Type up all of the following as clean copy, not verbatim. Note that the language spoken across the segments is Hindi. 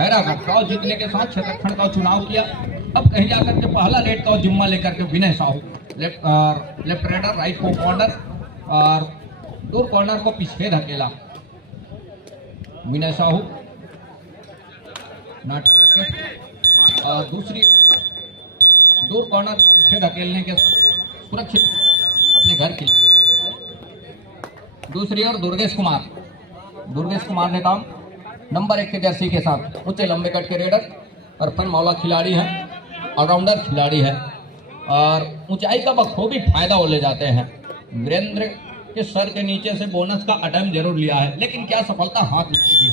खैरागढ़ टॉस जीतने के साथ छत्रखंड का चुनाव किया। अब कहीं जाकर के पहला रेड का जिम्मा लेकर के विनय साहू लेफ्ट रेडर राइट को कॉर्नर और दूर कॉर्नर को पीछे धकेला। विनय साहू और दूसरी दूर कॉर्नर पीछे धकेलने के सुरक्षित अपने घर के। दूसरी ओर दुर्गेश कुमार ने काम नंबर 1 के जर्सी के साथ ऊंचे लंबे कट के रेडर और फन मौला खिलाड़ी है, ऑलराउंडर खिलाड़ी है और ऊंचाई का बखूबी फायदा वो ले जाते हैं। वीरेंद्र के सर के नीचे से बोनस का अटेम्प्ट जरूर लिया है, लेकिन क्या सफलता हाथ लगेगी?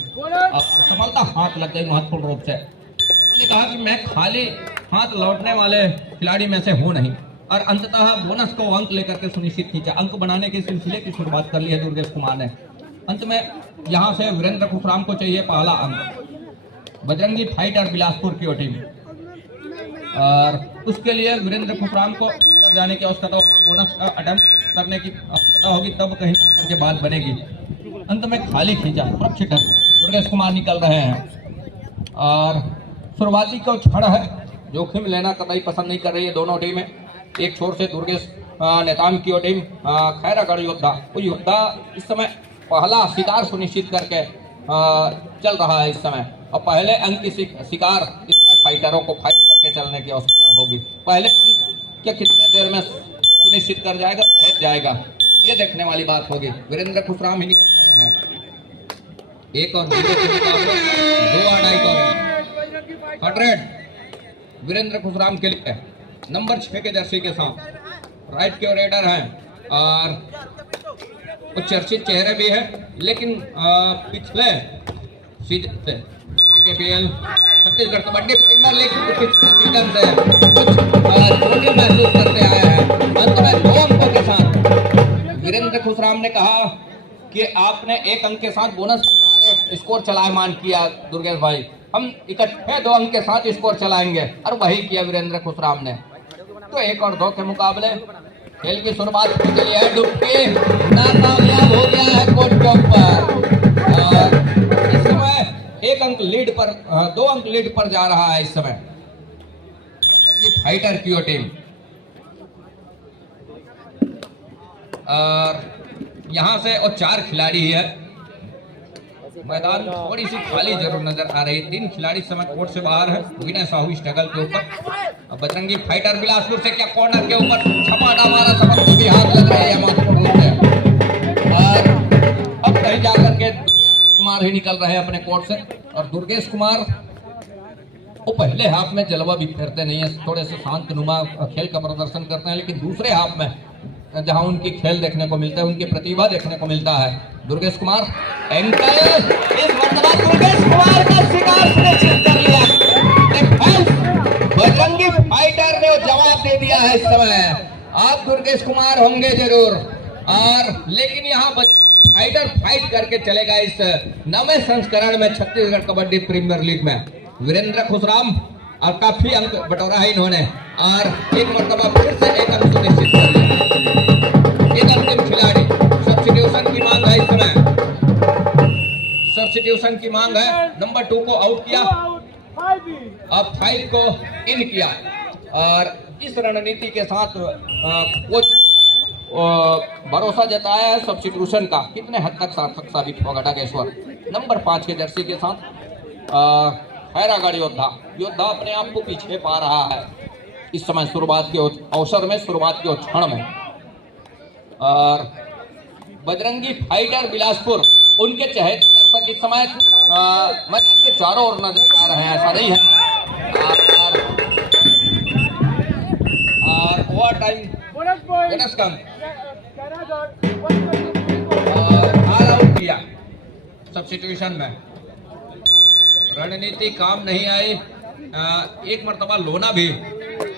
सफलता हाथ लग गई महत्वपूर्ण रूप से। उन्होंने कहा कि मैं खाली हाथ लौटने वाले खिलाड़ी में से हूं नहीं और अंततः बोनस को अंक लेकर के सुनिश्चित खींचा। अंक बनाने के सिलसिले की शुरुआत कर ली है दुर्गेश कुमार ने। अंत में यहां से वीरेंद्र खुसराम को चाहिए पहला अंक। बजरंगी फाइटर बिलासपुर की टीम और उसके लिए वीरेंद्र खुसराम को अंदर जाने की आवश्यकता, बोनस का अटेम्प्ट करने की आवश्यकता होगी, तब कहीं करके बात बनेगी। अंत में खाली खींचा सुरक्षित दुर्गेश कुमार निकल रहे हैं और शुरुआती को क्षण है, जोखिम लेना कतई पसंद नहीं कर रही है दोनों टीमें। एक छोर से दुर्गेश नेताम की टीम खैरागढ़ योद्धा, वो योद्धा इस समय पहला शिकार सुनिश्चित करके चल रहा है इस समय और पहले अंक की शिकार इस समय फाइटरों को फाइट करके चलने की आवश्यकता होगी। पहले अंक क्या कितने देर में सुनिश्चित कर जाएगा, पहुंच जाएगा, ये देखने वाली बात होगी। वीरेंद्र खुसराम ही निकल रहे हैं। एक और 2 अढ़ाई का 100 वीरेंद्र खुसराम के लिए नंबर 6 के जर्सी के साथ राइट के रेडर हैं और वो चर्चित चेहरे भी है, लेकिन पिछले Chhattisgarh kabaddi premier league season से कुछ महसूस करते आए हैं। अंत में 2 अंकों के साथ वीरेंद्र खुसराम ने कहा कि आपने 1 अंक के साथ बोनस स्कोर चलायमान किया दुर्गेश भाई, हम इकट्ठे 2 अंक के साथ स्कोर चलाएंगे और वही किया वीरेंद्र खुसराम ने। तो 1 और 2 के मुकाबले खेल की शुरुआत के लिए डुबकी नाकामयाब हो गया है कोर्ट के ऊपर और इस समय 1 अंक लीड पर 2 अंक लीड पर जा रहा है इस समय फाइटर की टीम। और यहां से और 4 खिलाड़ी है, मैदान थोड़ी सी खाली जरूर नजर आ रही है। 3 खिलाड़ी समय कोर्ट से बाहर है। विनय साहू स्ट्रगल के ऊपर, बजरंगी फाइटर बिलासपुर से क्या कॉर्नर के ऊपर छपाटा मारा, समझ भी हाथ लग रहे हैं महत्वपूर्ण रूप से और अब कहीं जाकर के कुमार ही निकल रहे हैं अपने कोर्ट से। और दुर्गेश कुमार वो पहले हाफ में जलवा बिखेरते नहीं है, थोड़े से शांतनुमा खेल का प्रदर्शन करते हैं, लेकिन दूसरे हाफ में जहां उनकी खेल देखने को मिलता है, उनकी प्रतिभा देखने को मिलता है। दुर्गेश कुमार एंकल, इस मर्तबा दुर्गेश कुमार का शिकार सुनिश्चित कर लिया। बजरंगी फाइटर ने जवाब दे दिया है इस समय, आप दुर्गेश कुमार होंगे जरूर और लेकिन यहाँ फाइटर फाइट करके चलेगा इस नवे संस्करण में छत्तीसगढ़ कबड्डी प्रीमियर लीग में। वीरेंद्र खुसराम और काफी अंक बटोरा है इन्होंने और एक मर्तबा फिर से 1 अंक सुनिश्चित कर लिया। एक अंतिम खिलाड़ी, सब्स्टिट्यूशन की मांग है इस समय, सब्स्टिट्यूशन की मांग है। नंबर 2 को आउट किया, अब 5 को इन किया और इस रणनीति के साथ कोच भरोसा जताया है सब्स्टिट्यूशन का, कितने हद तक सार्थक साबित होगा डागेश्वर। नंबर 5 के जर्सी के साथ खैरागढ़ योद्धा अपने आप को पीछे पा रहा है इस समय शुरुआत के अवसर में, शुरुआत के क्षण में। और बजरंगी फाइटर बिलासपुर, उनके चहेते दर्शक इस समय मैदान के चारों ओर नजर आ रहे हैं, ऐसा नहीं है। और ओवर टाइम बोनस कम और ऑल आउट किया सब्स्टिट्यूशन में, रणनीति काम नहीं आई। एक मर्तबा लोना भी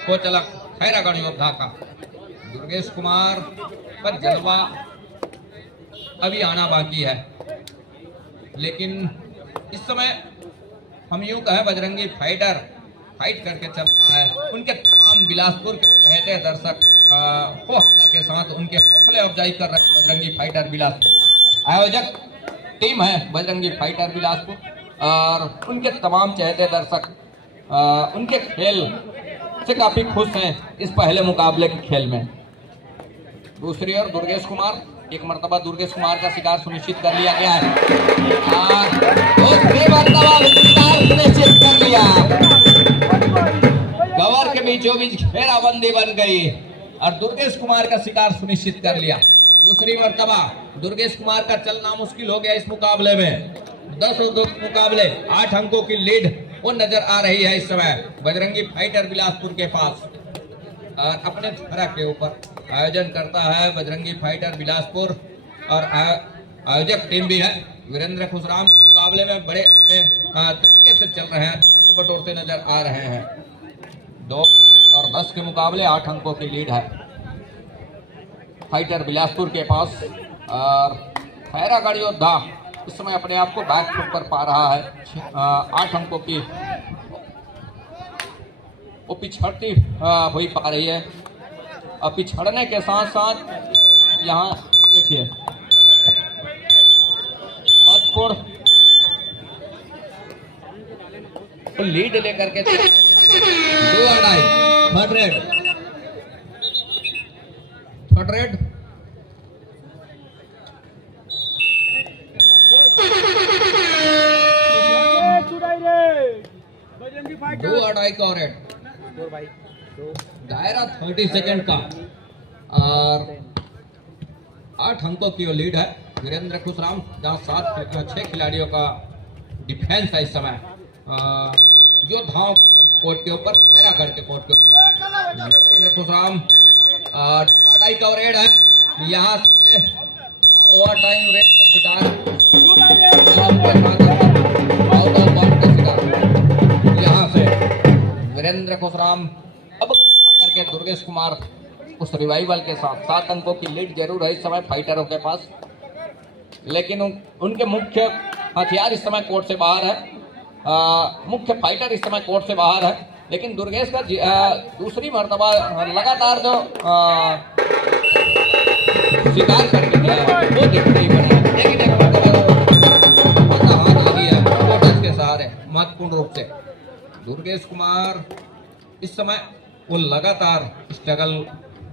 हो चला खैरागढ़ योद्धा का। दुर्गेश कुमार का जलवा अभी आना बाकी है, लेकिन इस समय हम यूं कहें बजरंगी फाइटर फाइट करके चल रहा है। उनके तमाम बिलासपुर के चहेते दर्शक हौसला के साथ उनके हौसले अफजाई कर रहे हैं बजरंगी फाइटर बिलासपुर। आयोजक टीम है बजरंगी फाइटर बिलासपुर और उनके तमाम चहेते दर्शक उनके खेल से काफी खुश हैं इस पहले मुकाबले के खेल में। दूसरी ओर दुर्गेश कुमार, एक मर्तबा दुर्गेश कुमार का शिकार सुनिश्चित कर लिया गया है और दूसरी मर्तबा शिकार सुनिश्चित कर लिया। कवर के बीचों बीच घेराबंदी बन गई और दुर्गेश कुमार का शिकार सुनिश्चित कर लिया। दूसरी मर्तबा दुर्गेश कुमार का चलना मुश्किल हो गया इस मुकाबले में। 10 और 2 मुकाबले 8 अंकों की लीड वो नजर आ रही है इस समय बजरंगी फाइटर बिलासपुर के पास। और अपने धरा के ऊपर आयोजन करता है बजरंगी फाइटर बिलासपुर और आयोजक टीम भी है वीरेंद्र खुशराम। मुकाबले में बड़े तरीके से चल रहे हैं, बटोरते नजर आ रहे हैं। 2 और 10 के मुकाबले 8 अंकों की लीड है फाइटर बिलासपुर के पास। और खैरागढ़ योद्धा इस समय अपने आप को बैक फुट पर पा रहा है। 8 अंकों की वो पिछड़ती हुई पा रही है और पिछड़ने के साथ साथ यहाँ देखिए महत्वपूर्ण लीड लेकर के 2 अढ़ाई थर्ड रेड 2 अढ़ाई का रेड दायरा 30 सेकंड का और 8 अंकों की लीड है वीरेंद्र खुशराम, जहाँ 6 खिलाड़ियों का डिफेंस है इस समय। योद्धाओं कोर्ट के ऊपर पैरा करके कोर्ट के ऊपर वीरेंद्र खुशराम 2 अढ़ाई का रेड है। यहाँ से ओवर टाइम रेड का शिकार यहाँ से वीरेंद्र खुशराम अब करके दुर्गेश कुमार उस रिवाइवल के साथ 7 अंकों की लीड जरूर है इस समय फाइटरों के पास, लेकिन उनके मुख्य हथियार इस समय कोर्ट से बाहर है। मुख्य फाइटर इस समय कोर्ट से बाहर है, लेकिन दुर्गेश का दूसरी मर्तबा लगातार जो शिकार करके गया है वो दिख नहीं बना, लेकिन एक मर्तबा हाथ लगी है कोर्ट के सहारे महत्वपूर्ण रूप से। दुर्गेश कुमार इस समय वो लगातार स्ट्रगल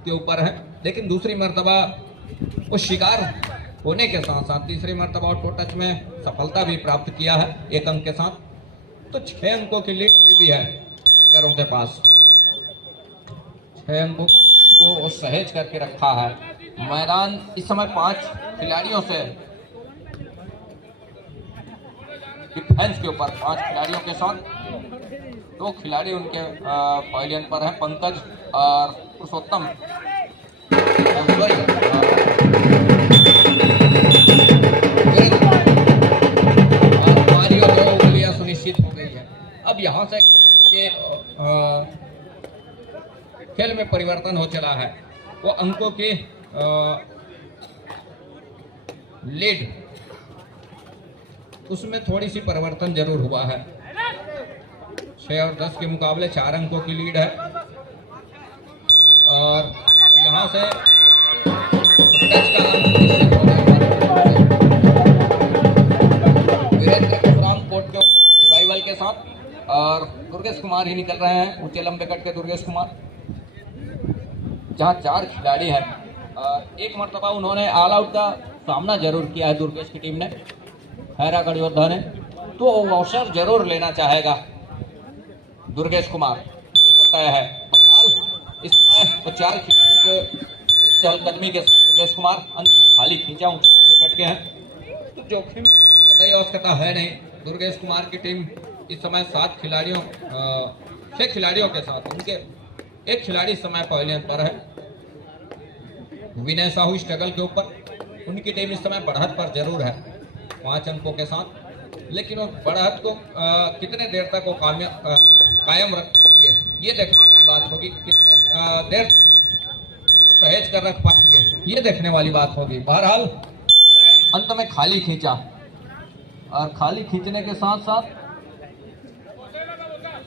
के ऊपर है, लेकिन दूसरी मर्तबा वो शिकार होने के साथ साथ तीसरी मर्तबा टो टच में सफलता भी प्राप्त किया है 1 अंक के साथ। तो 6 अंकों की लीड भी है फाइटरों के पास। 6 अंकों को वो सहेज करके रखा है। मैदान इस समय 5 खिलाड़ियों से डिफेंस के ऊपर 5 खिलाड़ियों के साथ 2 खिलाड़ी उनके पवेलियन पर हैं, पंकज और पुरुषोत्तम। सुनिश्चित हो गई है। अब यहाँ से ये खेल में परिवर्तन हो चला है। वो अंकों की लीड उसमें थोड़ी सी परिवर्तन जरूर हुआ है। 6 और 10 के मुकाबले 4 अंकों की लीड है और यहाँ से टच का वीरेंद्र खुशराम कोर्ट के रिवाइवल के साथ और दुर्गेश कुमार ही निकल रहे हैं, ऊंचे लंबे कट के दुर्गेश कुमार, जहाँ 4 खिलाड़ी हैं। एक मर्तबा उन्होंने ऑल आउट का सामना जरूर किया है दुर्गेश की टीम ने, खैरागढ़ योद्धा ने, तो अवसर जरूर लेना चाहेगा दुर्गेश कुमार, ये तो तय है। इसमें वो 4 खिलाड़ियों के चहलकदमी के साथ दुर्गेश कुमार अंत खाली खींचा कट के हैं, तो जोखिम कतई आवश्यकता है नहीं। दुर्गेश कुमार की टीम इस समय 7 खिलाड़ियों 6 खिलाड़ियों के साथ उनके 1 खिलाड़ी इस समय पवेलियन पर है, विनय साहू स्ट्रगल के ऊपर। उनकी टीम इस समय बढ़त पर जरूर है 5 अंकों के साथ, लेकिन वो बढ़त को कितने देर तक वो कायम रखेंगे ये देखने की बात होगी। कितने देर सहेज कर रख पाएंगे ये देखने वाली बात होगी। बहरहाल अंत में खाली खींचा और खाली खींचने के साथ साथ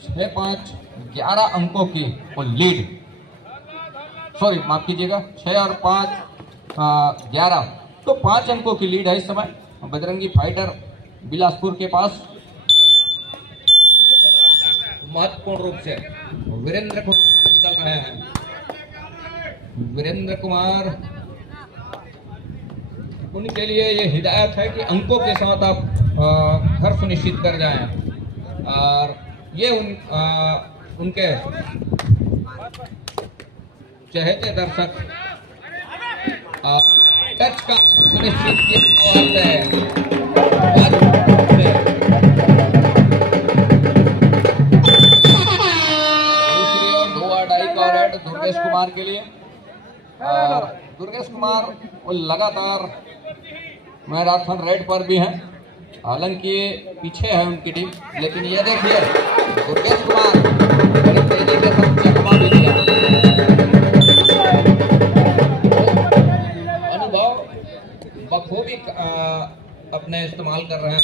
6-5 11 अंकों की वो लीड, सॉरी माफ कीजिएगा 6 और 5 11, तो 5 अंकों की लीड है इस समय बजरंगी फाइटर बिलासपुर के पास। महत्वपूर्ण रूप से वीरेंद्र को निकल रहे हैं। वीरेंद्र कुमार, उनके लिए ये हिदायत है कि अंकों के साथ आप घर सुनिश्चित कर जाएं और ये उनके चहेते दर्शक टच का सुनिश्चित किया। दूसरी ओर 2 अढ़ाई का रेड दुर्गेश कुमार के लिए। और दुर्गेश कुमार वो लगातार मैराथन रेड पर भी हैं, हालांकि पीछे है उनकी टीम, लेकिन ये देखिए दुर्गेश कुमार बड़ी तेजी के साथ चकमा भी दिया। अनुभव बखूबी अपने इस्तेमाल कर रहे हैं।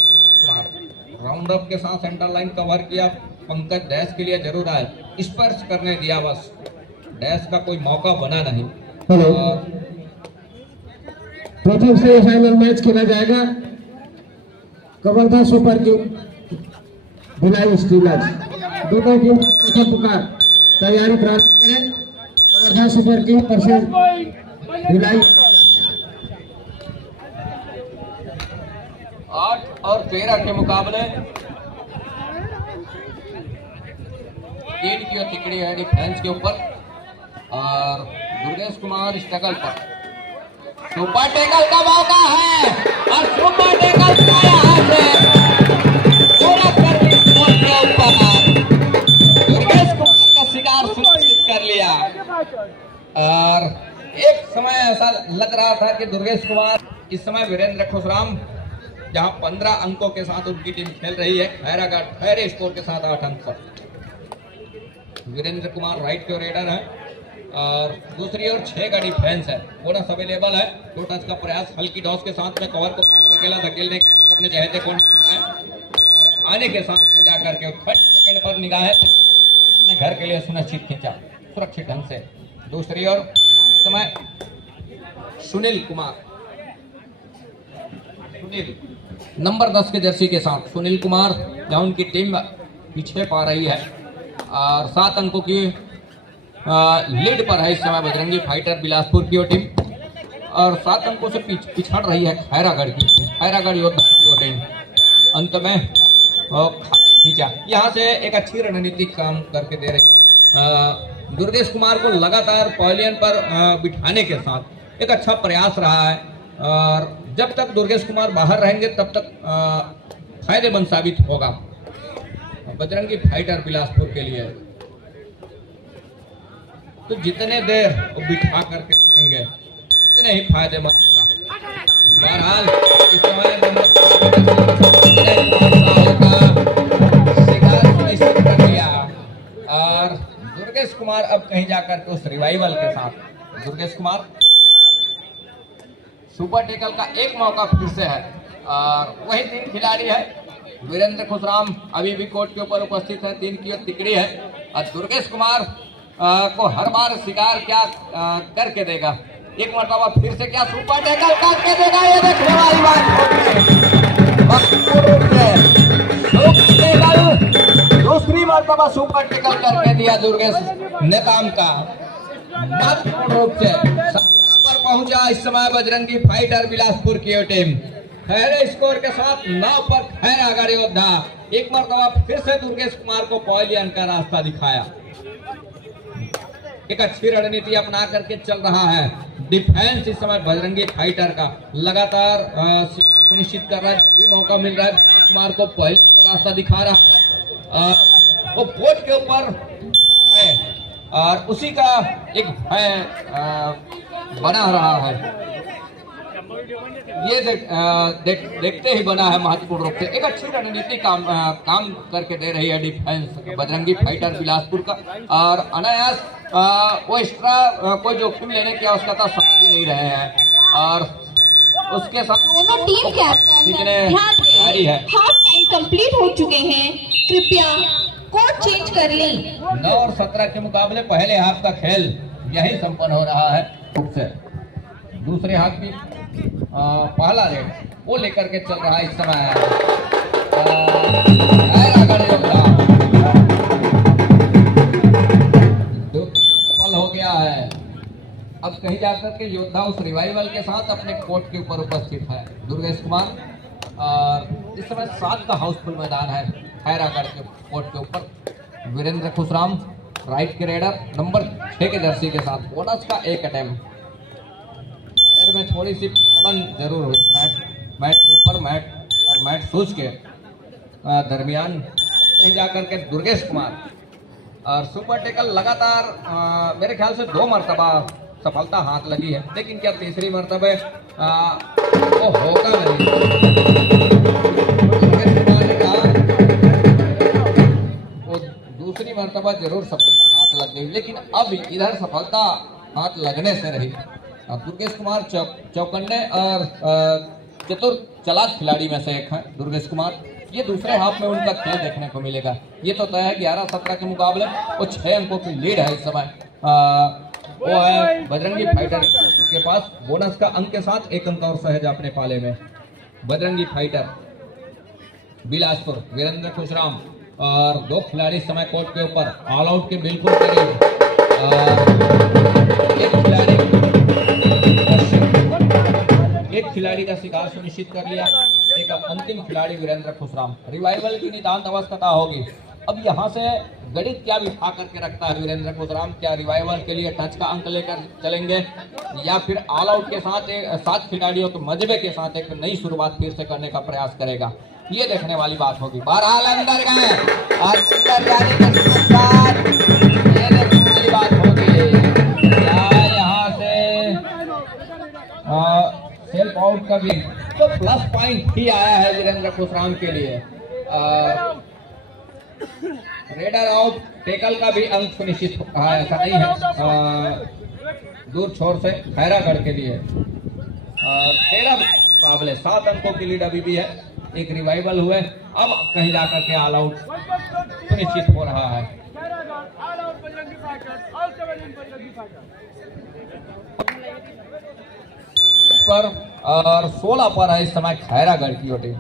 राउंड अप के साथ सेंटर लाइन कवर किया, पंकज डैश के लिए जरूर आए, स्पर्श करने दिया, बस डैश का कोई मौका बना नहीं। हेलो, प्रथम से फाइनल मैच खेला जाएगा। Kawardha super king Bhilai stealers, दोनों टीम का पुकार तैयारी प्राप्त करें। Kawardha super king versus Bhilai. 8 और 13 के मुकाबले 3 की तिकड़ी है डिफेंस के ऊपर और दुर्गेश कुमार स्ट्रगल पर। सुपर टेकल का मौका है और सुपर टेकल का यहाँ से पूरा सर्विस बोर्ड के ऊपर दुर्गेश कुमार का शिकार सुनिश्चित कर लिया। और एक समय ऐसा लग रहा था कि दुर्गेश कुमार, इस समय वीरेंद्र खुशराम जहां 15 अंकों के साथ उनकी टीम खेल रही है, खैरे स्कोर के साथ 8 अंक पर। वीरेंद्र कुमार राइट के रेडर है और दूसरी ओर 6 का डिफेंस है, बोनस अवेलेबल है। 2 टच का प्रयास हल्की डॉस के साथ में कवर को अकेला धकेलने अपने चहेते को आने के साथ जाकर के 30 सेकंड पर निगाहें अपने घर के लिए सुनिश्चित खींचा सुरक्षित ढंग से। दूसरी ओर समय सुनील कुमार, सुनील नंबर 10 के जर्सी के साथ सुनील कुमार, जहां उनकी टीम पीछे पा रही है और 7 अंकों की लीड पर है इस समय बजरंगी फाइटर बिलासपुर की टीम और 7 अंकों से पिछड़ रही है खैरागढ़ योद्धा की टीम। अंत में खींचा, यहाँ से एक अच्छी रणनीतिक काम करके दे रही। दुर्गेश कुमार को लगातार पवेलियन पर बिठाने के साथ एक अच्छा प्रयास रहा है और जब तक दुर्गेश कुमार बाहर रहेंगे तब तक फायदेमंद साबित होगा बजरंगी फाइटर बिलासपुर के लिए। तो जितने देर बिठा करके रखेंगे उतने ही फायदेमंद होगा। बहरहाल इस समय शिकार सुनिश्चित कर लिया और दुर्गेश कुमार अब कहीं जाकर के उस रिवाइवल के साथ दुर्गेश कुमार सुपर टेकल का एक मौका फिर से है और वही 3 खिलाड़ी है। वीरेंद्र खुशराम अभी भी कोर्ट के ऊपर उपस्थित है, 3 की तिकड़ी है और दुर्गेश कुमार को हर बार शिकार क्या करके देगा। एक मरतबा फिर से क्या सुपर टेकल करके देगा, ये देखने वाली बात। दूसरी मरतबा सुपर टेकल करके दिया दुर्गेश नेताम का। महत्वपूर्ण रूप से पर पहुंचा इस समय बजरंगी फाइटर बिलासपुर की टीम खैरे स्कोर के साथ 9 पर खैरागढ़ योद्धा। एक मरतबा फिर से दुर्गेश कुमार को पवेलियन का रास्ता दिखाया। एक अच्छी रणनीति अपना करके चल रहा है डिफेंस इस समय बजरंगी फाइटर का, लगातार सुनिश्चित कर रहा है, मौका मिल रहा है कुमार को पवेलियन का रास्ता दिखा रहा है। वो बोट के ऊपर है और उसी का एक भय बना रहा है। ये देखते ही बना है महत्वपूर्ण रूप से। एक अच्छी रणनीति काम करके दे रही है डिफेंस बजरंगी फाइटर बिलासपुर का और अनायास वो एक्स्ट्रा कोई जोखिम लेने की आवश्यकता समझ ही नहीं रहे हैं और उसके साथ दोनों team captain half time complete हो चुके हैं, कृपया कोर्ट चेंज कर लें। 9 और 17 के मुकाबले पहले हाफ का खेल यही संपन्न हो रहा है। दूसरे हाफ की पहला रेड वो लेकर के चल रहा है इस समय। जाकर के योद्धा उस रिवाइवल के साथ अपने कोर्ट के ऊपर उपस्थित है दुर्गेश कुमार। और इस समय 7 का हाउसफुल मैदान है खैरागढ़ के कोर्ट के ऊपर। वीरेंद्र खुशराम राइट के रेडर नंबर 6 के जर्सी के साथ बोनस का एक अटेम्प्ट में थोड़ी सी पलन जरूर हुई मैट के ऊपर, मैट और मैट शूज के दरमियान कहीं जाकर के दुर्गेश कुमार और सुपर टेकल लगातार मेरे ख्याल से 2 मरतबा सफलता हाथ लगी है, लेकिन क्या तीसरी मरतबे वो होगा नहीं। दुर्गेश कुमार ने कहा वो दूसरी मरतबा जरूर सफलता हाथ लग गई, लेकिन अब इधर सफलता हाथ लगने से रही। दुर्गेश कुमार चौकन्ने और चतुर चालाक खिलाड़ी में से एक है दुर्गेश कुमार। ये दूसरे हाफ में उनका खेल देखने को मिलेगा। ये तो तय है 11-17 के मुकाबले वो 6 अंकों की लीड है इस समय। वो है बजरंगी फाइटर के पास बोनस का अंक के साथ 1 अंक और सहज अपने पाले में। बजरंगी फाइटर बिलासपुर वीरेंद्र खुशराम और 2 खिलाड़ी समय कोर्ट के ऊपर ऑल आउट के बिल्कुल करीब। एक खिलाड़ी का शिकार सुनिश्चित कर लिया, एक अंतिम खिलाड़ी वीरेंद्र खुशराम। रिवाइवल की नितांत अवस्था होगी। अब यहाँ से गणित क्या बिठा करके रखता है वीरेंद्र खुशराम? क्या रिवाइवल के लिए टच का अंक लेकर चलेंगे या फिर ऑल आउट के साथ 7 खिलाड़ियों के मजबे के साथ एक नई शुरुआत फिर से करने का प्रयास करेगा? ये देखने वाली बात होगी। बहरहाल अंदर गए और अंदर जाने के साथ ये देखने वाली बात होगी। यहाँ से सेल्फ आउट का भी तो प्लस पॉइंट ही आया है वीरेंद्र खुशराम के लिए। रेडर आउट टेकल का भी अंक सुनिश्चित है, ऐसा नहीं है दूर छोर से खैरागढ़ के लिए। 13 मुकाबले 7 अंकों की लीड अभी भी है। एक रिवाइवल हुए, अब कहीं जाकर के ऑल आउट सुनिश्चित हो रहा है। पर और 16 पर है इस समय खैरागढ़ की टीम।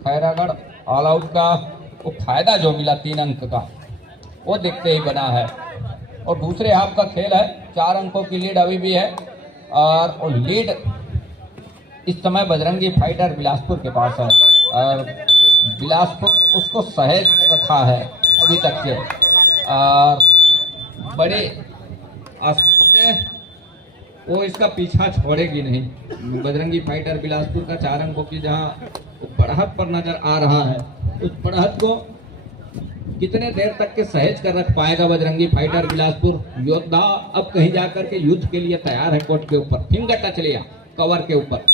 खैरागढ़ ऑल आउट का वो फायदा जो मिला 3 अंक का वो देखते ही बना है। और दूसरे हाफ का खेल है, 4 अंकों की लीड अभी भी है और वो लीड इस समय बजरंगी फाइटर बिलासपुर के पास है और बिलासपुर उसको सहेज रखा है अभी तक के। और बड़े वो इसका पीछा छोड़ेगी नहीं। बजरंगी फाइटर बिलासपुर का 4 अंकों की जहां बढ़त पर नजर आ रहा है, उस बढ़त को कितने देर तक के सहेज कर रख पाएगा बजरंगी फाइटर बिलासपुर योद्धा? अब कहीं जाकर के युद्ध के लिए तैयार है कोर्ट के ऊपर। फिंगर टच लिया कवर के ऊपर,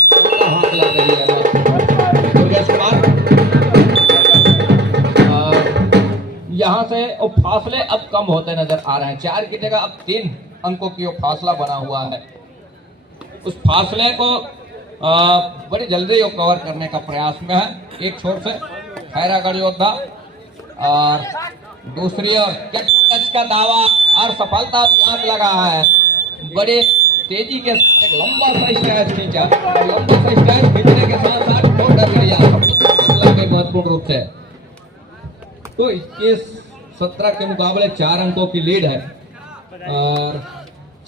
हाथ लग रही है दुर्गेश कुमार। यहाँ से वो फासले अब कम होते नजर आ रहे हैं। 4 की जगह अब 3 अंकों की वो फासला बना हुआ है। उस फासले को बड़ी जल्दी वो कवर करने का प्रयास में है। एक छोर से खैरागढ़ योद्धा और दूसरी ओर टच का दावा और सफलता हाथ लगा है। बड़े तेजी के साथ एक लंबा सा स्ट्रैच खींचा, लंबा सा स्ट्रैच खींचने के साथ साथ ठोकर लिया महत्वपूर्ण रूप से। तो 21-17 के मुकाबले 4 अंकों की लीड है और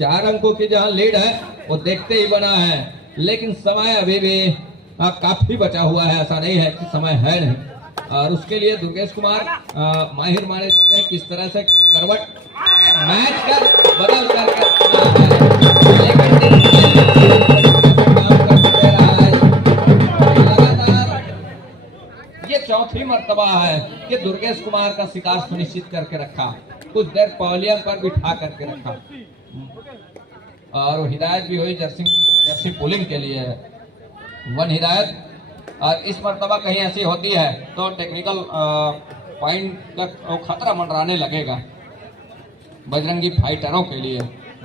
4 अंकों की जहां लीड है वो देखते ही बना है, लेकिन समय अभी भी काफी बचा हुआ है। ऐसा नहीं है कि समय है नहीं। और उसके लिए दुर्गेश कुमार माहिर माने जाते हैं किस तरह से करवट मैच कर बदल करके ये चौथी मर्तबा है कि दुर्गेश कुमार का शिकार सुनिश्चित करके रखा, कुछ देर पॉलियम पर बिठा करके रखा और हिदायत भी हुई जर्सी पुलिंग के लिए 1 हिदायत। और इस मर्तबा कहीं ऐसी होती है तो टेक्निकल पॉइंट का खतरा मंडराने लगेगा बजरंगी फाइटरों के लिए।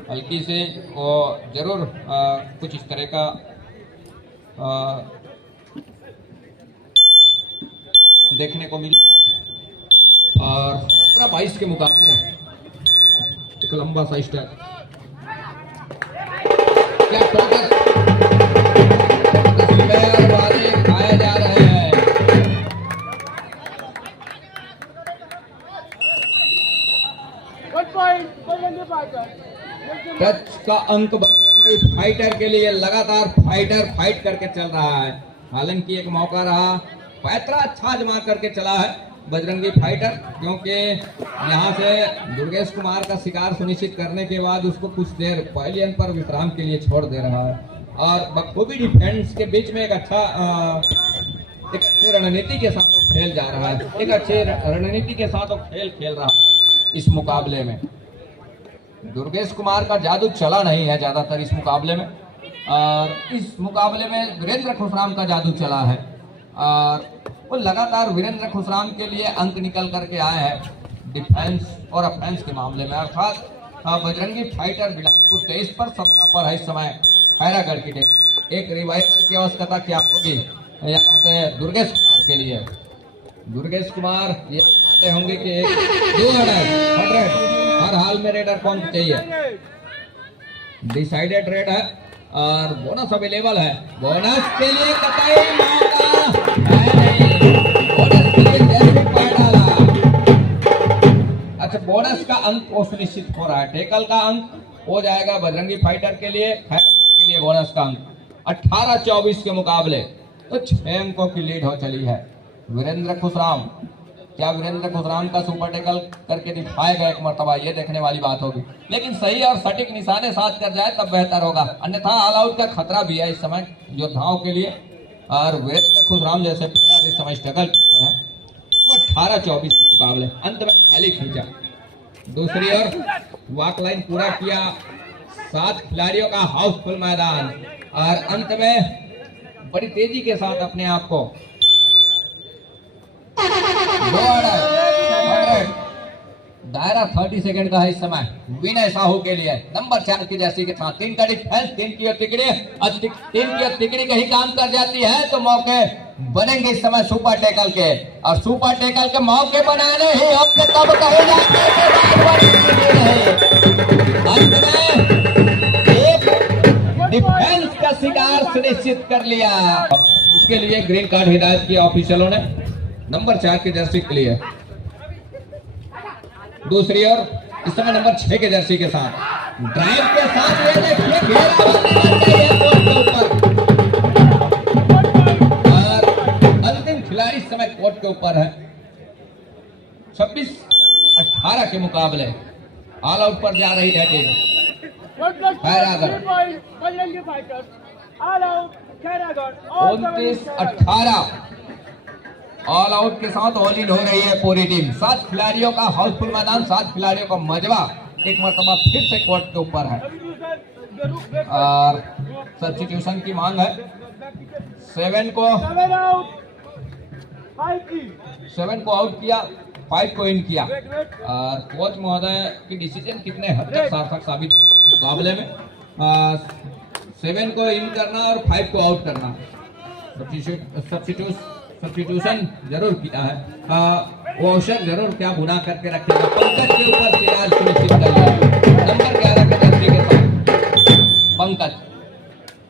हल्की से वो जरूर कुछ इस तरह का देखने को मिला। और 17-22 के मुकाबले एक लंबा सा स्टैक खाए जा रहे हैं। टच का अंक बजरंगी फाइटर के लिए, लगातार फाइटर फाइट करके चल रहा है। हालांकि एक मौका रहा, पैतरा अच्छा आजमा करके चला है बजरंगी फाइटर, क्योंकि यहाँ से दुर्गेश कुमार का शिकार सुनिश्चित करने के बाद उसको कुछ देर पवेलियन पर विश्राम के लिए छोड़ दे रहा है और बखूबी डिफेंस के बीच में एक अच्छी रणनीति के साथ वो खेल जा रहा है, एक अच्छे रणनीति के साथ वो खेल खेल रहा है इस मुकाबले में। दुर्गेश कुमार का जादू चला नहीं है ज्यादातर इस मुकाबले में, और इस मुकाबले में वीरेंद्र खुशराम का जादू चला है और वो लगातार वीरेंद्र खुशराम के लिए अंक निकल करके आए हैं डिफेंस और ऑफेंस के मामले में। अर्थात बजरंगी फाइटर बिलासपुर 23 पर 17 पर है इस समय खैरागढ़ की टीम। एक रिवाइवल की आवश्यकता क्या होगी यहाँ से दुर्गेश कुमार के लिए। दुर्गेश कुमार ये कहते होंगे कि 200 हर हाल में रेडर पॉइंट चाहिए, डिसाइडेड रेड है और बोनस अवेलेबल है। बोनस के लिए कतई मौका है नहीं, बोनस के लिए जैसे पार डाला। अच्छा, बोनस का अंक वो सुनिश्चित हो रहा है, टेकल का अंक हो जाएगा बजरंगी फाइटर के लिए, के लिए बोनस का अंक 18-24 के मुकाबले तो 6 अंकों की लीड हो चली है। वीरेंद्र खुशराम, क्या वीरेंद्र खुशराम का सुपर टेकल करके दिखाएगा एक मर्तबा, ये देखने वाली बात होगी। लेकिन सही और सटीक निशाने साध कर जाए तब बेहतर होगा, अन्यथा ऑल आउट का खतरा भी है इस समय योद्धाओं के लिए। और वीरेंद्र खुशराम जैसे प्लेयर इस समय स्ट्रगल है। तो 18-24 के मुकाबले अंत में खाली खींचा। दूसरी ओर वॉक लाइन पूरा किया, 7 खिलाड़ियों का हाउसफुल मैदान और अंत में बड़ी तेजी के साथ अपने आप को दायरा 30 सेकंड का है इस समय विनय साहू के लिए, नंबर 4 की जर्सी के साथ। 3 का डिफेंस, 3 की तिकड़ी, 3 की तिकड़ी कहीं काम कर जाती है तो मौके बनेंगे इस समय सुपर टेकल के, और सुपर टेकल के मौके बनाने ही हमसे तब कहे जाते हैं। एक डिफेंस का शिकार सुनिश्चित कर लिया, उसके लिए ग्रीन कार्ड हिदायत किया ऑफिशियलों ने नंबर 4 की जर्सी के लिए। दूसरी ओर इस समय नंबर 6 के जर्सी के साथ ड्राइव के साथ ये देखिए घेरा और अंतिम खिलाड़ी इस समय कोर्ट के ऊपर है। 26-18 के मुकाबले ऑल आउट पर जा रही है टीम खैरागढ़। 29-18 ऑल आउट के साथ ऑल इन हो रही है पूरी टीम। 7 खिलाड़ियों का हाउसफुल मैदान, 7 खिलाड़ियों का मजबा एक मरतबा फिर से कोर्ट के ऊपर है और सब्स्टिट्यूशन की मांग है। 7 को आउट किया, 5 को इन किया और कोच महोदय की डिसीजन कितने हद तक सार्थक साबित मुकाबले में 7 को इन करना और 5 को आउट करना। सब्स्टिट्यूशन जरूर किया है, वो अवसर जरूर क्या गुना करके रखेगा। पंकज के ऊपर शिकार सुनिश्चित कर लिया नंबर 11 के जर्सी के साथ पंकज,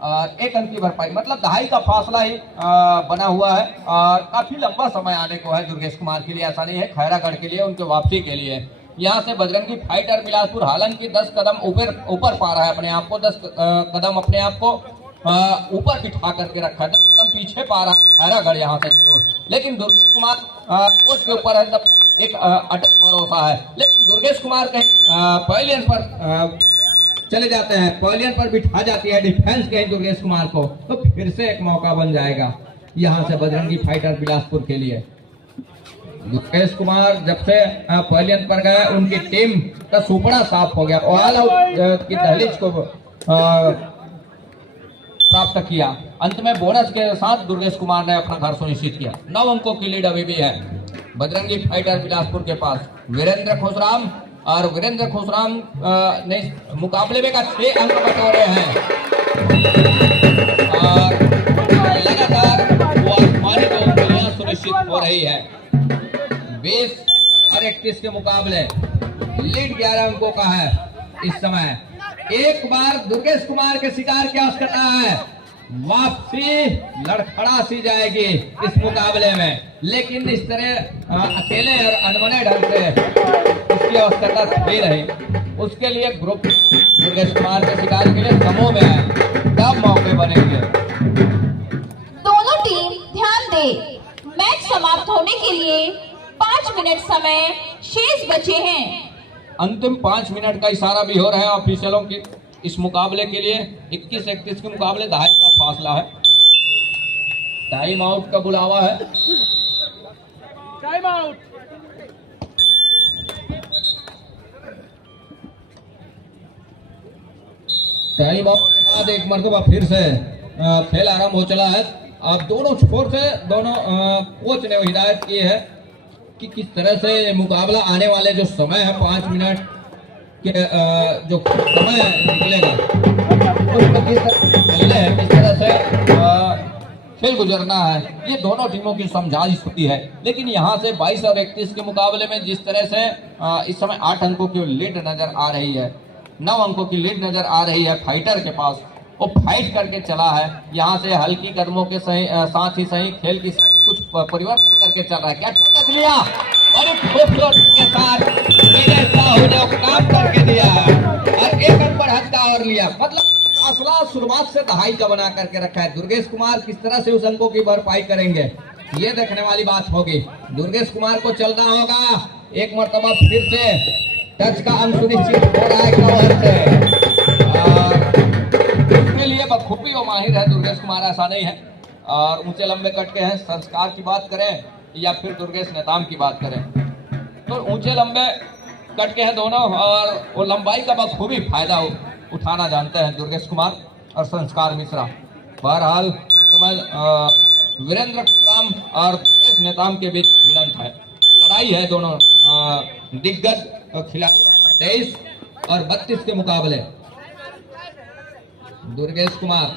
और 1 अंक की भरपाई, मतलब 2.5 का फासला ही बना हुआ है और काफी लंबा समय आने को है दुर्गेश कुमार के लिए। ऐसा नहीं है, खैरागढ़ के लिए, उनके वापसी के लिए। यहाँ से बजरंगी फाइटर बिलासपुर हालांकि 10 कदम ऊपर पा रहा है अपने आप को, 10 कदम अपने आप को ऊपर बिठा करके रखा है, 10 कदम पीछे पा रहा है खैरागढ़ यहाँ से जरूर। लेकिन दुर्गेश कुमार कोच के ऊपर है, एक अटक भरोसा है। लेकिन दुर्गेश कुमार कहीं पवेलियन पर चले जाते हैं, पवेलियन पर बिठा जाती है डिफेंस कहीं दुर्गेश कुमार को, तो फिर से एक मौका बन जाएगा यहाँ से बजरंगी फाइटर बिलासपुर के लिए। दुर्गेश कुमार जब से पवेलियन पर गए उनकी टीम का सुपड़ा साफ हो गया, ऑल आउट की दहलीज को प्राप्त किया। अंत में बोनस के साथ दुर्गेश कुमार ने अपना घर सुनिश्चित किया। 9 अंकों की लीड अभी भी है बजरंगी फाइटर बिलासपुर के पास। वीरेंद्र खुशराम, और वीरेंद्र खुशराम ने मुकाबले में 6 अंक बटोरे हैं और लगातार वो आसमानी गोलियां सुनिश्चित हो रही है। 20 और 31 के मुकाबले लीड 11 अंकों का है इस समय। एक बार दुर्गेश कुमार के शिकार की आवश्यकता है, वापसी लड़खड़ा सी जाएगी इस मुकाबले में, लेकिन इस तरह अकेले और अनमने ढंग से उसकी आवश्यकता थी नहीं। उसके लिए ग्रुप दुर्गेश कुमार के शिकार के लिए समूह में है, तब मौके बनेंगे। दोनों टीम ध्यान दे, मैच समाप्त होने के लिए 5 मिनट समय शेष बचे हैं। अंतिम 5 मिनट का इशारा भी हो रहा है ऑफिशियलों की इस मुकाबले के लिए। 21-31 के मुकाबले 2.5 का फासला है। टाइम आउट का बुलावा है। Time out. टाइम आउट के बाद एक मरतबा फिर से खेल आरंभ हो चला है। अब दोनों छोर से दोनों कोच ने हिदायत की है कि किस तरह से मुकाबला आने वाले जो समय है 5 मिनट के जो समय निकलेगा उसमें किस तरह से खेल गुजरना है, ये दोनों टीमों की समझाइश होती है। लेकिन यहाँ से 22 और 31 के मुकाबले में जिस तरह से इस समय 8 अंकों की लीड नजर आ रही है, 9 अंकों की लीड नजर आ रही है फाइटर के पास, वो फाइट करके चला है। यहाँ से हल्की कदमों के साथ ही सही खेल की कुछ परिवर्तन करके चल रहा है। क्या टच लिया, बड़ी खूबसूरत के साथ विजय साहू ने काम करके दिया और एक रन पर हत्या और लिया। मतलब फासला शुरुआत से 2.5 का बना करके रखा है। दुर्गेश कुमार किस तरह से उस अंकों की भरपाई करेंगे, ये देखने वाली बात होगी। दुर्गेश कुमार को चलना होगा। एक मरतबा फिर से टच का अंक सुनिश्चित हो रहा है कवर से और उसके लिए बखूबी वो माहिर है दुर्गेश कुमार, ऐसा नहीं है। और ऊंचे लंबे कट के हैं। संस्कार की बात करें या फिर दुर्गेश नेताम की बात करें तो ऊंचे लंबे कट के हैं दोनों और वो लंबाई का बखूबी फायदा उठाना जानते हैं दुर्गेश कुमार और संस्कार मिश्रा। बहरहाल वीरेंद्र राम और दुर्गेश नेताम के बीच भिड़ंत है, लड़ाई है दोनों दिग्गज खिलाड़ी। 23 और 32 के मुकाबले दुर्गेश कुमार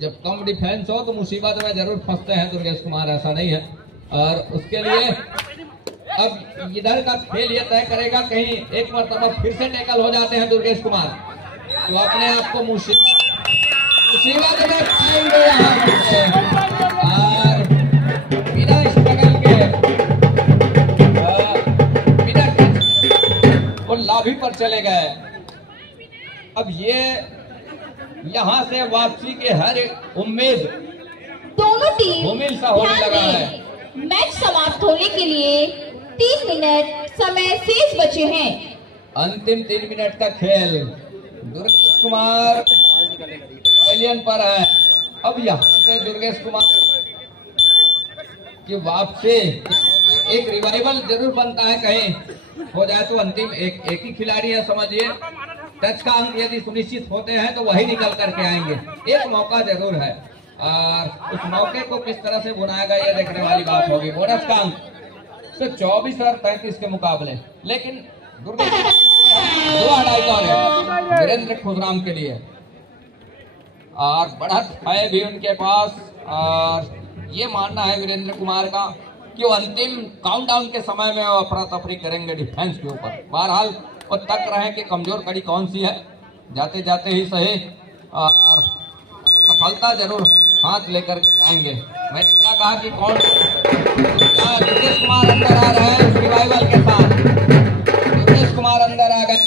जब कम डिफेंस हो तो मुसीबत में जरूर फंसते हैं दुर्गेश कुमार, ऐसा नहीं है। और उसके लिए अब इधर का खेल ये तय करेगा, कहीं एक मरतबा फिर से टैकल हो जाते हैं दुर्गेश कुमार तो अपने आप को मुसीबत में पाएंगे यहाँ और बिना स्ट्रगल के बिना वो लाभी पर चले गए। अब ये यहाँ से वापसी के हर एक उम्मीद दोनों टीम मुमिल सा होने ध्यान लगा दें। है। मैच समाप्त होने के लिए 3 मिनट समय शेष बचे हैं। अंतिम 3 मिनट का खेल दुर्गेश कुमार पवेलियन पर है। अब यहाँ से दुर्गेश कुमार की वापसी एक रिवाइवल जरूर बनता है, कहीं हो जाए तो अंतिम एक ही खिलाड़ी है समझिए। टच का अंक यदि सुनिश्चित होते हैं तो वही निकल करके आएंगे। एक मौका जरूर है और उस मौके को किस तरह से बुनाएगा ये देखने वाली बात होगी। बोनस का अंक तो 24 और 33 के मुकाबले, लेकिन दुर्गेश 2.5 का है वीरेंद्र खुदराम के लिए और बढ़त है भी उनके पास। और ये मानना है वीरेंद्र कुमार का कि वो अंतिम काउंटडाउन के समय में अफरा तफरी करेंगे डिफेंस के ऊपर। बहरहाल वो तक रहे कि कमजोर कड़ी कौन सी है, जाते जाते ही सही और सफलता जरूर हाथ लेकर जाएंगे। मैं क्या कहा कि कौन दुर्गेश कुमार अंदर आ रहे हैं उस रिवाइवल के साथ। दुर्गेश कुमार अंदर आ गए।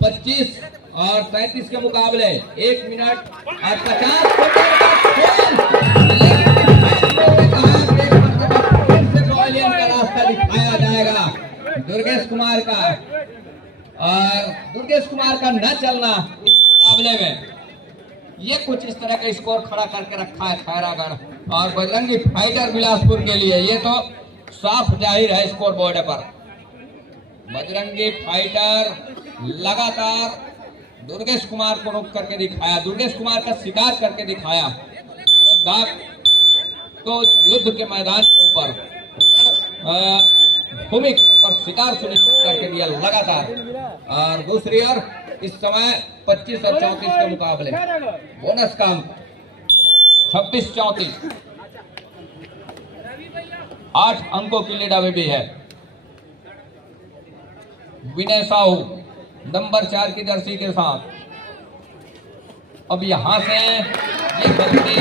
25 और 33 के मुकाबले 1 मिनट और 50 सेकंड का खेल। का रास्ता दिखाया जाएगा दुर्गेश कुमार का और दुर्गेश कुमार का न चलना इस मुकाबले में ये कुछ इस तरह का स्कोर खड़ा करके रखा है खैरागढ़ और बजरंगी फाइटर बिलासपुर के लिए। ये तो साफ जाहिर है स्कोर बोर्ड पर। बजरंगी फाइटर लगातार दुर्गेश कुमार को रोक करके दिखाया, दुर्गेश कुमार का शिकार करके दिखाया। तो युद्ध के मैदान के ऊपर भूमि पर शिकार सुनिश्चित करके दिया लगातार। और दूसरी ओर इस समय 25 और 34 के मुकाबले बोनस का अंक 26-34 8 अंकों की लीड अभी भी है। विनय साहू नंबर 4 की जर्सी के साथ। अब यहां से ये बल्कि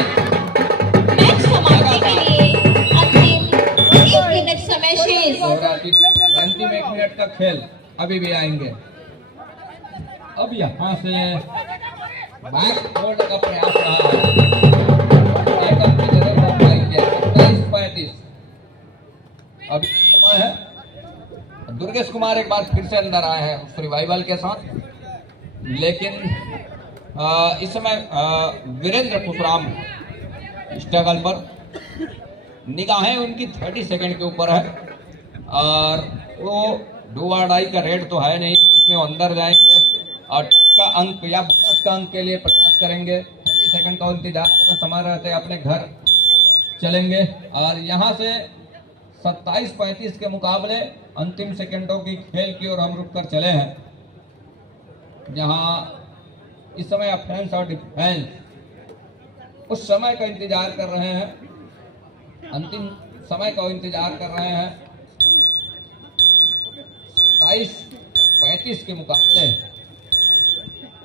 मैच समाप्ति के लिए अंतिम 1 मिनट समय शेष। अंतिम 1 मिनट का खेल अभी भी आएंगे। अब यहाँ से बैक होल्ड का प्रयास रहा है। एक अंक की जगह वो पाई गया, 27-35 अभी समय है। दुर्गेश कुमार एक बार फिर से अंदर आए हैं उस रिवाइवल के साथ, लेकिन इस समय वीरेंद्र खुशराम स्ट्रगल पर, निगाहें उनकी 30 सेकंड के ऊपर है और वो डू और डाई का रेट तो है नहीं, इसमें वो अंदर जाएंगे और का अंक या बोनस का अंक के लिए प्रयास करेंगे। 30 सेकंड का इंतजार करना, समय रहते अपने घर चलेंगे। और यहाँ से 27-35 के मुकाबले अंतिम सेकंडों की खेल की ओर हम रुक कर चले हैं, जहाँ इस समय ऑफेंस और डिफेंस उस समय का इंतजार कर रहे हैं, अंतिम समय का इंतजार कर रहे हैं। 27-35 के मुकाबले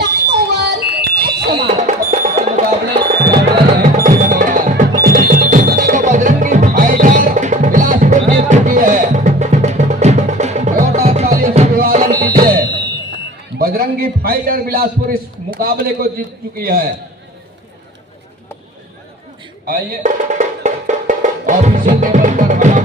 टाइम ओवर, मैच समाप्त। के मुकाबले तो बजरंगी फाइटर बिलासपुर जीत चुकी है। जोरदार तालियों से अभिवादन कीजिए। बजरंगी फाइटर बिलासपुर इस मुकाबले को जीत चुकी है। आइए ऑफिशियल लेवल पर हम